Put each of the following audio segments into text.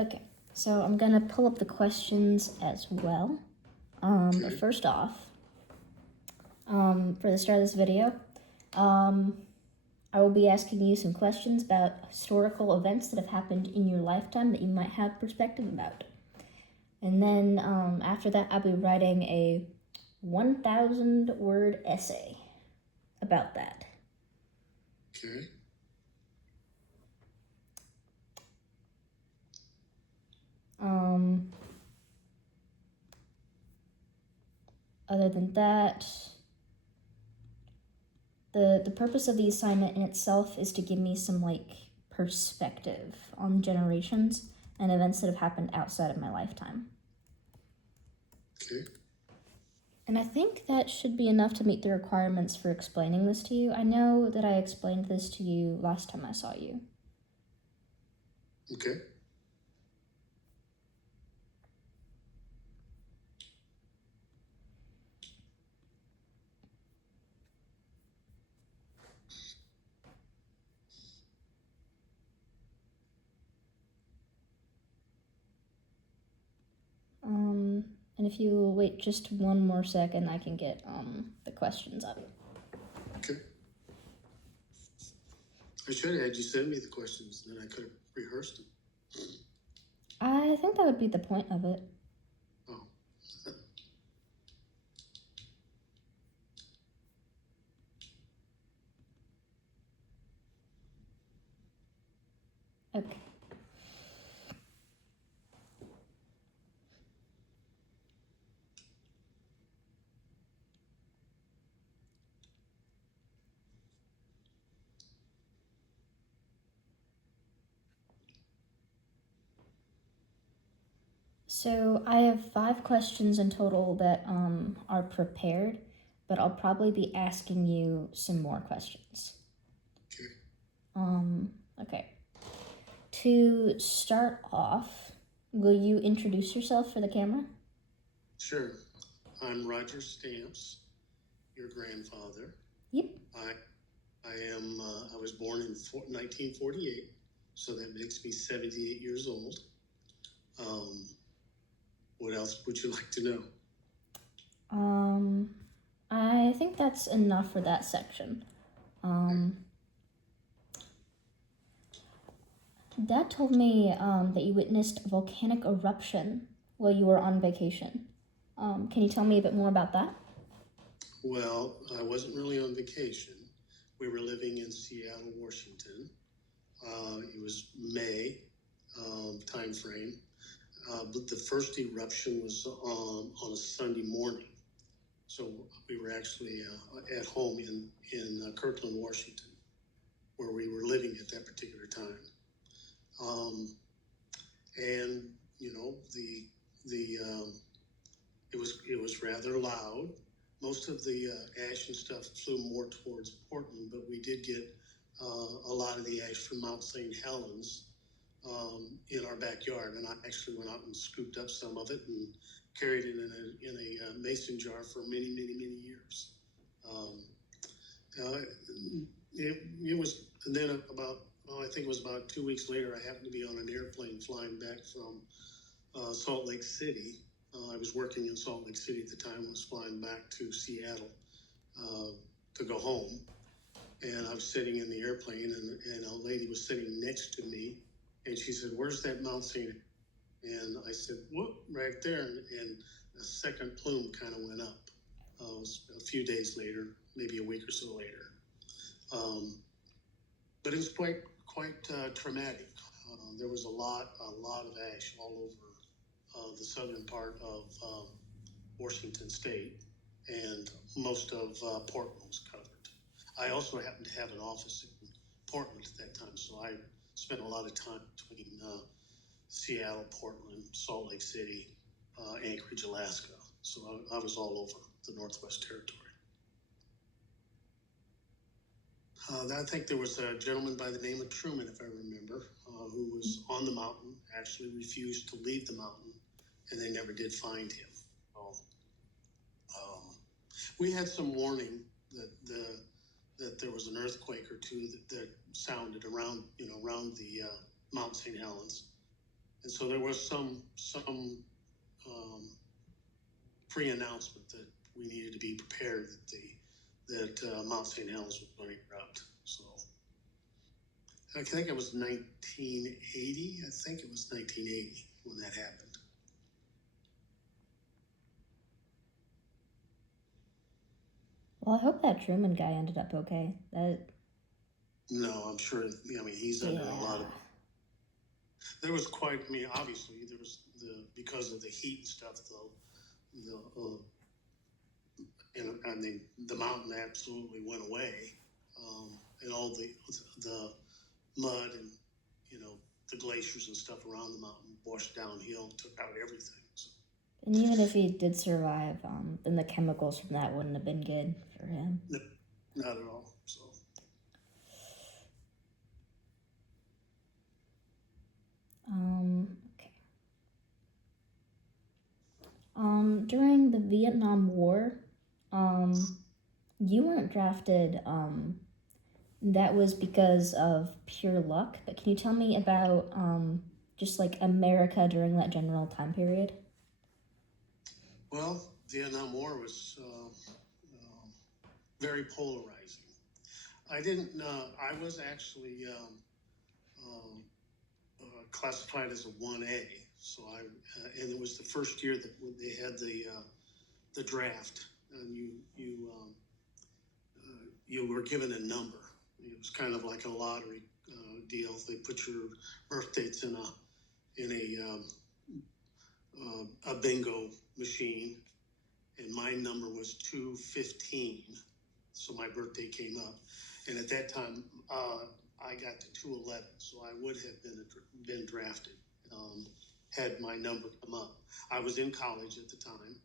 Okay, so I'm gonna pull up the questions as well. But first off, for the start of this video, I will be asking you some questions about historical events that have happened in your lifetime that you might have perspective about. And then after that, I'll be writing a 1,000 word essay about that. Okay. Other than that, the purpose of the assignment in itself is to give me some perspective on generations and events that have happened outside of my lifetime. Okay. And I think that should be enough to meet the requirements for explaining this to you. I know that I explained this to you last time I saw you. Okay. And if you wait just one more second, I can get the questions up. Okay. I should have had you send me the questions, then I could have rehearsed them. I think that would be the point of it. Oh. Okay. So I have 5 questions in total that are prepared, but I'll probably be asking you some more questions. Okay. Okay. To start off, will you introduce yourself for the camera? Sure. I'm Roger Stamps, your grandfather. Yep. I was born in 1948, so that makes me 78 years old. What else would you like to know? I think that's enough for that section. Dad told me that you witnessed a volcanic eruption while you were on vacation. Can you tell me a bit more about that? Well, I wasn't really on vacation. We were living in Seattle, Washington. It was May time frame. But the first eruption was on a Sunday morning. So we were actually at home in Kirkland, Washington, where we were living at that particular time. And you know, it was rather loud. Most of the ash and stuff flew more towards Portland, but we did get a lot of the ash from Mount St. Helens in our backyard, and I actually went out and scooped up some of it and carried it in a mason jar for many years. It was, and then I think it was about 2 weeks later, I happened to be on an airplane flying back from Salt Lake City. I was working in Salt Lake City at the time. I was flying back to Seattle to go home, and I was sitting in the airplane, and a lady was sitting next to me, and she said, "Where's that Mount St." And I said, "Whoop, right there." And a second plume kind of went up. It was a few days later, maybe a week or so later. But it was quite traumatic. There was a lot of ash all over the southern part of Washington State, and most of Portland was covered. I also happened to have an office in Portland at that time, so I spent a lot of time between Seattle, Portland, Salt Lake City, Anchorage, Alaska. So I was all over the Northwest Territory. I think there was a gentleman by the name of Truman, if I remember, who was on the mountain, actually refused to leave the mountain, and they never did find him. We had some warning that there was an earthquake or two that sounded around the Mount St. Helens. And so there was some pre-announcement that we needed to be prepared that Mount St. Helens was going to erupt. So I think it was 1980. I think it was 1980 when that happened. Well, I hope that Truman guy ended up okay. No, I'm sure. I mean, he's under a lot of. There was quite. I mean, obviously, there was because of the heat and stuff. The mountain absolutely went away, and all the mud and the glaciers and stuff around the mountain washed downhill, took out everything. So. And even if he did survive, then the chemicals from that wouldn't have been good for him. No, not at all. So. Okay. During the Vietnam War, you weren't drafted. That was because of pure luck. But can you tell me about just like America during that general time period? Well, Vietnam War was very polarizing. I didn't. I was actually classified as a 1A. So and it was the first year that they had the draft, and you were given a number. It was kind of like a lottery deal. They put your birth dates in a bingo machine, and my number was 215. So my birthday came up, and at that time I got to 211. So I would have been drafted had my number come up. I was in college at the time,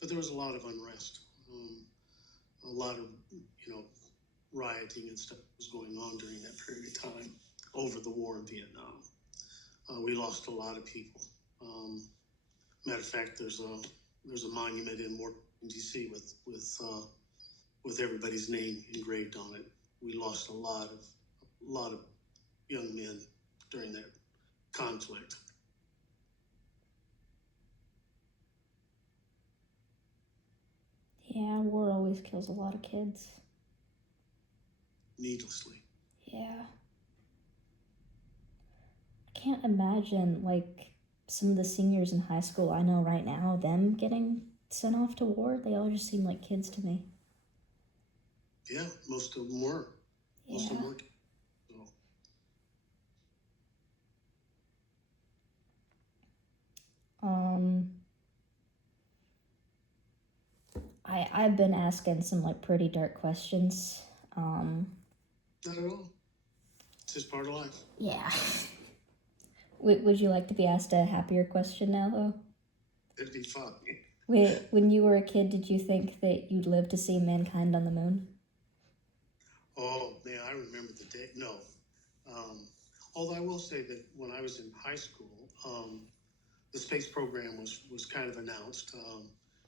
but there was a lot of unrest, a lot of rioting and stuff was going on during that period of time over the war in Vietnam. We lost a lot of people. Matter of fact, there's a monument in Washington D.C. with everybody's name engraved on it. We lost a lot of young men during that conflict. Yeah, war always kills a lot of kids. Needlessly. Yeah. I can't imagine, like, some of the seniors in high school I know right now, them getting sent off to war. They all just seem like kids to me. Yeah, most of them were. Most of them were. I've been asking some like pretty dark questions. Not at all. It's just part of life. Yeah. Would you like to be asked a happier question now, though? It'd be fun. When you were a kid, did you think that you'd live to see mankind on the moon? Oh man, I remember the day. No, although I will say that when I was in high school, the space program was kind of announced.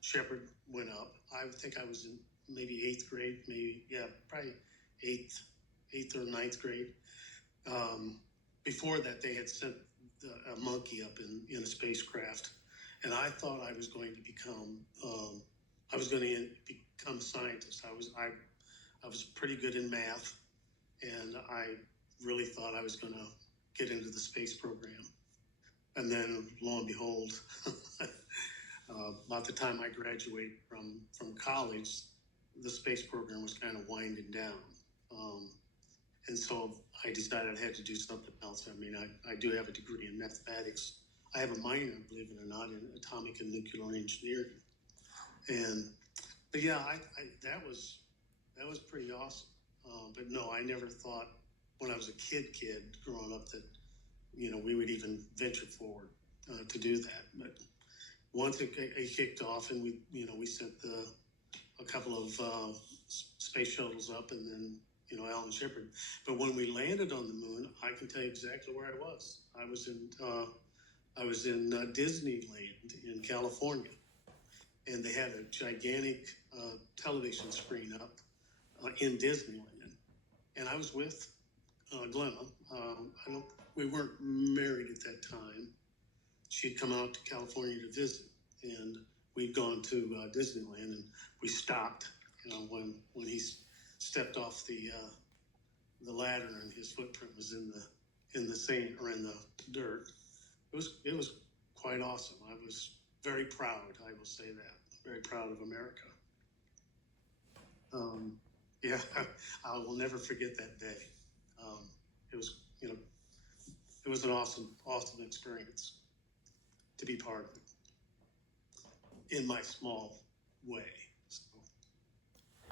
Shepard went up. I think I was in maybe 8th grade, probably 8th or 9th grade. Before that, they had sent a monkey up in a spacecraft, and I thought I was going to become a scientist. I was pretty good in math, and I really thought I was going to get into the space program. And then, lo and behold, about the time I graduated from college, the space program was kind of winding down. And so I decided I had to do something else. I mean, I do have a degree in mathematics. I have a minor, believe it or not, in atomic and nuclear engineering. But yeah, that was pretty awesome. But no, I never thought when I was a kid growing up that we would even venture forward to do that. But once it kicked off, and we sent a couple of space shuttles up, and then Alan Shepard. But when we landed on the moon, I can tell you exactly where I was. I was in Disneyland in California, and they had a gigantic television screen up in Disneyland, and I was with Glenna. I don't. We weren't married at that time. She'd come out to California to visit, and we'd gone to Disneyland, and we stopped. You know, when he stepped off the ladder and his footprint was in the sand or in the dirt. It was quite awesome. I was very proud. I will say that. Very proud of America. Yeah, I will never forget that day. It was, it was an awesome experience to be part of it in my small way. So,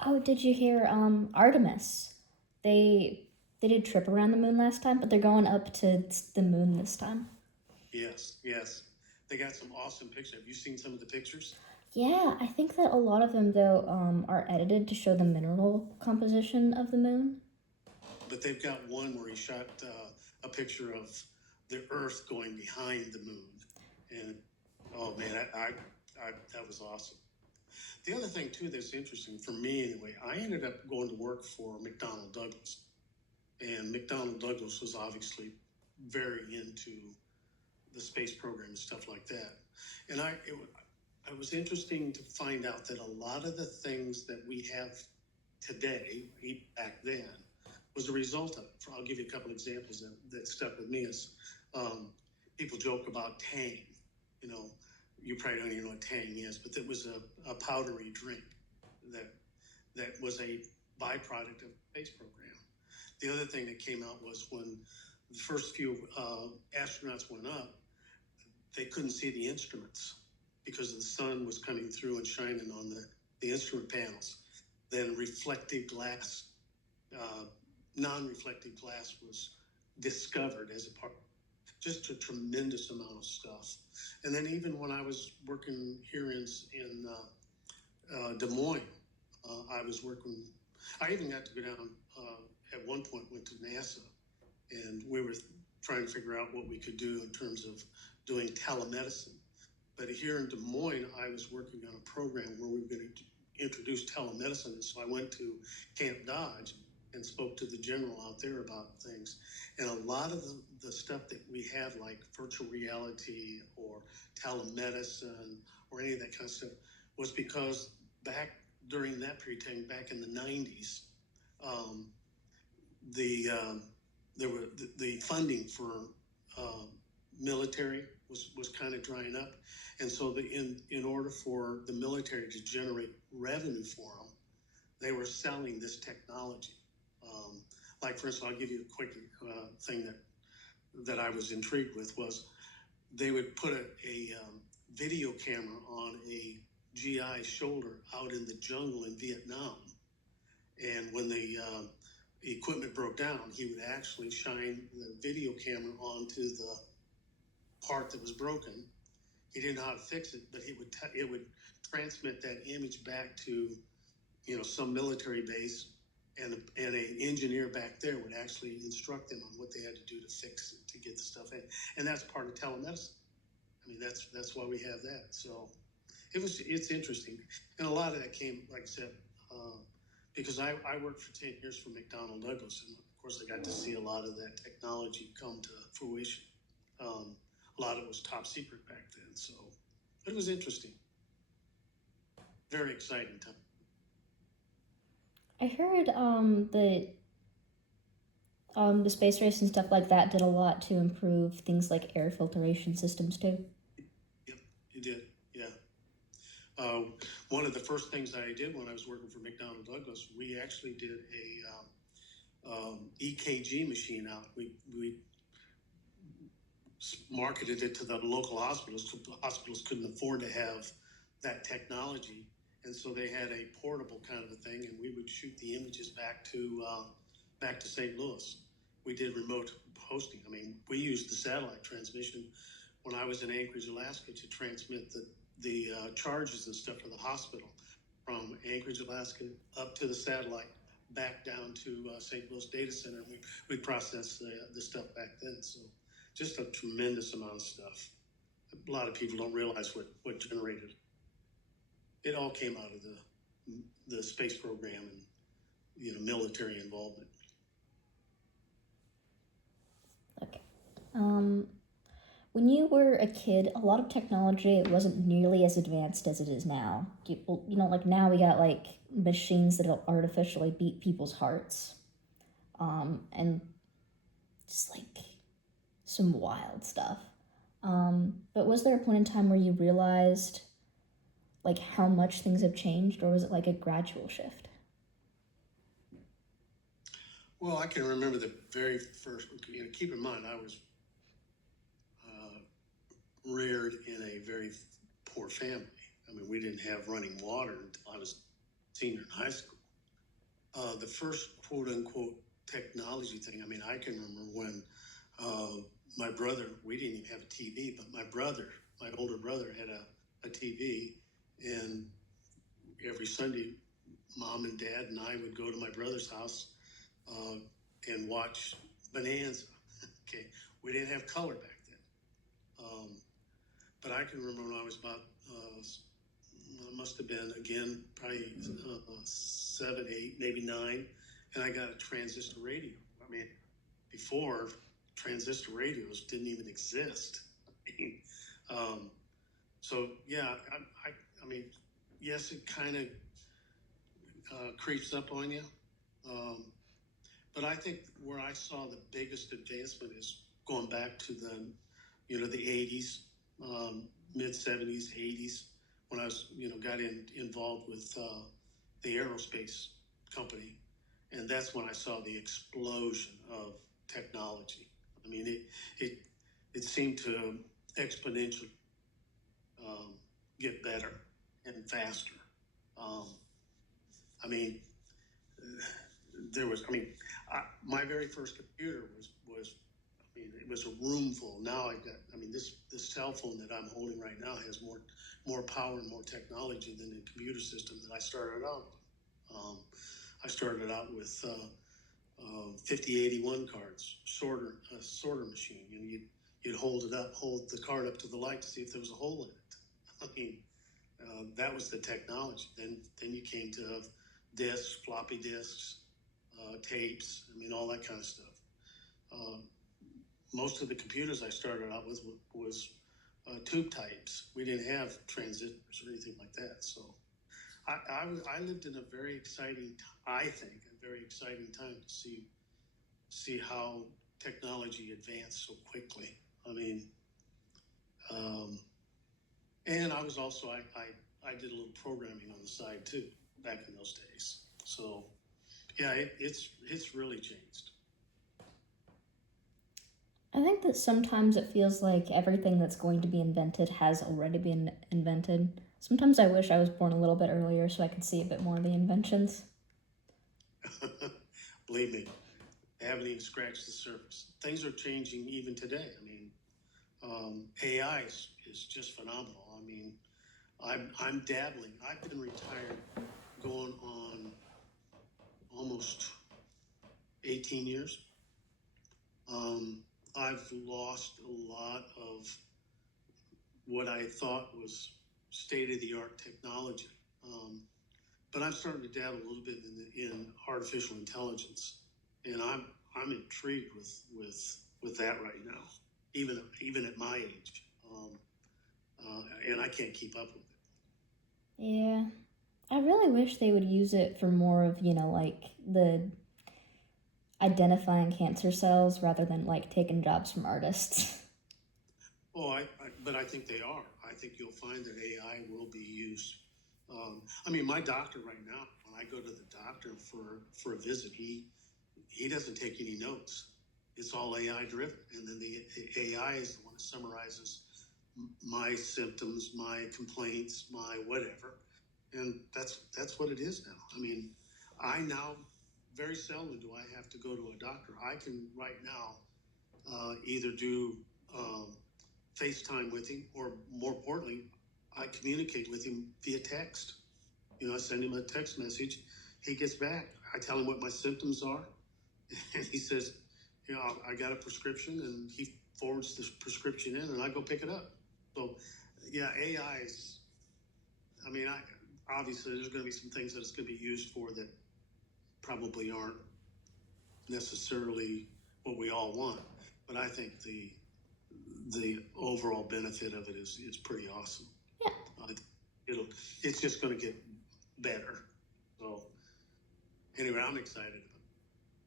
Oh, did you hear Artemis? They did a trip around the moon last time, but they're going up to the moon this time. yes, they got some awesome pictures. Have you seen some of the pictures? Yeah, I think that a lot of them though are edited to show the mineral composition of the moon. But they've got one where he shot a picture of the Earth going behind the moon, and oh man, that was awesome. The other thing too that's interesting for me anyway, I ended up going to work for McDonnell Douglas, and McDonnell Douglas was obviously very into the space program and stuff like that. And it was interesting to find out that a lot of the things that we have today, back then, was a result of it. I'll give you a couple examples that stuck with me. Is people joke about Tang. You know, you probably don't even know what Tang is, but it was a powdery drink that was a byproduct of the space program. The other thing that came out was when the first few astronauts went up, they couldn't see the instruments because the sun was coming through and shining on the instrument panels. Then reflective glass, non-reflective glass was discovered as a part. Just a tremendous amount of stuff. And then even when I was working here in Des Moines, I was working. I even got to go down. At one point, went to NASA, and we were trying to figure out what we could do in terms of doing telemedicine. But here in Des Moines, I was working on a program where we were going to introduce telemedicine. And so I went to Camp Dodge and spoke to the general out there about things. And a lot of the stuff that we have, like virtual reality or telemedicine or any of that kind of stuff, was because back during that period of time, back in the 90s, the funding for military was kind of drying up, and so in order for the military to generate revenue for them, they were selling this technology. Like for instance, I'll give you a quick thing that I was intrigued with was they would put a video camera on a GI shoulder out in the jungle in Vietnam, and when the equipment broke down, he would actually shine the video camera onto the part that was broken. He didn't know how to fix it, but it would transmit that image back to some military base, and an engineer back there would actually instruct them on what they had to do to fix it, to get the stuff in. And that's part of telemedicine. I mean, that's why we have that. So it's interesting, and a lot of that came, like I said, because I worked for 10 years for McDonnell Douglas, and of course I got to see a lot of that technology come to fruition. A lot of it was top secret back then, so it was interesting. Very exciting time. I heard the space race and stuff like that did a lot to improve things like air filtration systems too. Yep, it did. Yeah. One of the first things I did when I was working for McDonnell Douglas, we actually did a EKG machine out. We marketed it to the local hospitals. The hospitals couldn't afford to have that technology, and so they had a portable kind of a thing, and we would shoot the images back to St. Louis. We did remote hosting. I mean, we used the satellite transmission when I was in Anchorage, Alaska, to transmit the charges and stuff for the hospital from Anchorage, Alaska, up to the satellite, back down to St. Louis Data Center. We processed the stuff back then. So just a tremendous amount of stuff. A lot of people don't realize what generated. It all came out of the space program and military involvement. Um, when you were a kid, a lot of technology wasn't nearly as advanced as it is now. Like now we got like machines that'll artificially beat people's hearts, and just like some wild stuff. But was there a point in time where you realized like how much things have changed, or was it like a gradual shift? Well, I can remember the very first. Keep in mind, I was reared in a very poor family. I mean, we didn't have running water until I was senior in high school. The first quote unquote technology thing, I mean, I can remember when my brother, we didn't even have a TV, but my older brother, had a TV, and every Sunday, mom and dad and I would go to my brother's house and watch Bonanza. Okay, we didn't have color back then. But I can remember when I was about, must have been again, probably 7, 8, maybe 9, and I got a transistor radio. I mean, before transistor radios didn't even exist. So yeah, I mean, yes, it kind of creeps up on you. But I think where I saw the biggest advancement is going back to the 80s, mid 70s, 80s, when I was, got involved with the aerospace company. And that's when I saw the explosion of technology. I mean, it seemed to exponentially get better and faster. Um, I mean, my very first computer was I mean, it was a room full. Now this cell phone that I'm holding right now has more power and more technology than the computer system that I started out with. I started out with 5081 cards, a sorter machine. You'd hold the card up to the light to see if there was a hole in it. I mean, that was the technology. Then you came to discs, floppy disks, tapes. I mean, all that kind of stuff. Most of the computers I started out with was tube types. We didn't have transistors or anything like that. So I lived in a very exciting, I think, a very exciting time to see how technology advanced so quickly. I mean, and I was also I did a little programming on the side too back in those days. So yeah, it's really changed. I think that sometimes it feels like everything that's going to be invented has already been invented. Sometimes I wish I was born a little bit earlier so I could see a bit more of the inventions. Believe me, I haven't even scratched the surface. Things are changing even today. I mean, AI is just phenomenal. I mean, I'm dabbling. I've been retired going on almost 18 years. I've lost a lot of what I thought was state of the art technology. But I'm starting to dabble a little bit in artificial intelligence, and I'm intrigued with that right now, even at my age, and I can't keep up with it. Yeah. I really wish they would use it for more of, like the identifying cancer cells rather than like taking jobs from artists. Oh, but I think they are. I think you'll find that AI will be used. I mean, my doctor right now, when I go to the doctor for a visit, he doesn't take any notes. It's all AI driven, and then the AI is the one that summarizes my symptoms, my complaints, my whatever, and that's what it is now. I mean, I now very seldom do I have to go to a doctor. I can right now either do FaceTime with him, or more importantly, I communicate with him via text. I send him a text message. He gets back. I tell him what my symptoms are, and he says, I got a prescription, and he forwards the prescription in, and I go pick it up. So, yeah, AI is. I mean, obviously there's going to be some things that it's going to be used for that probably aren't necessarily what we all want, but I think the overall benefit of it is pretty awesome. Yeah. It's just going to get better. So anyway, I'm excited about it.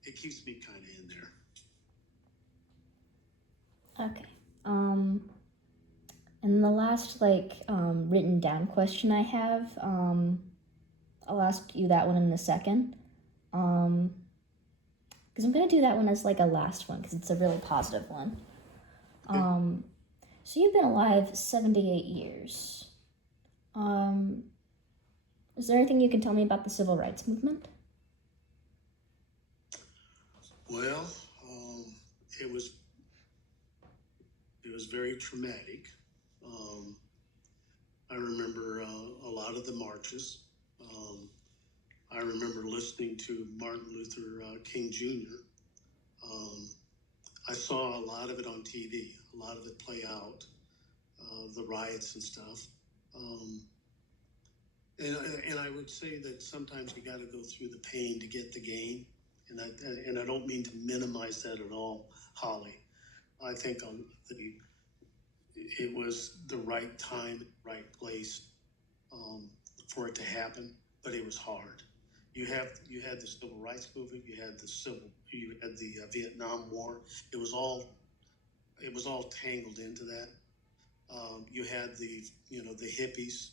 It keeps me kind of in there. Okay. And the last written down question I have, I'll ask you that one in a second. Because I'm gonna do that one as like a last one because it's a really positive one. So you've been alive 78 years. Is there anything you can tell me about the civil rights movement? Well, it was very traumatic. I remember a lot of the marches. I remember listening to Martin Luther King Jr. I saw a lot of it on TV, a lot of it play out, the riots and stuff. And I would say that sometimes you got to go through the pain to get the gain. And I don't mean to minimize that at all, Holly. I think it was the right time, right place for it to happen, but it was hard. You had the civil rights movement, you had the Vietnam War. It was all tangled into that. You had the hippies.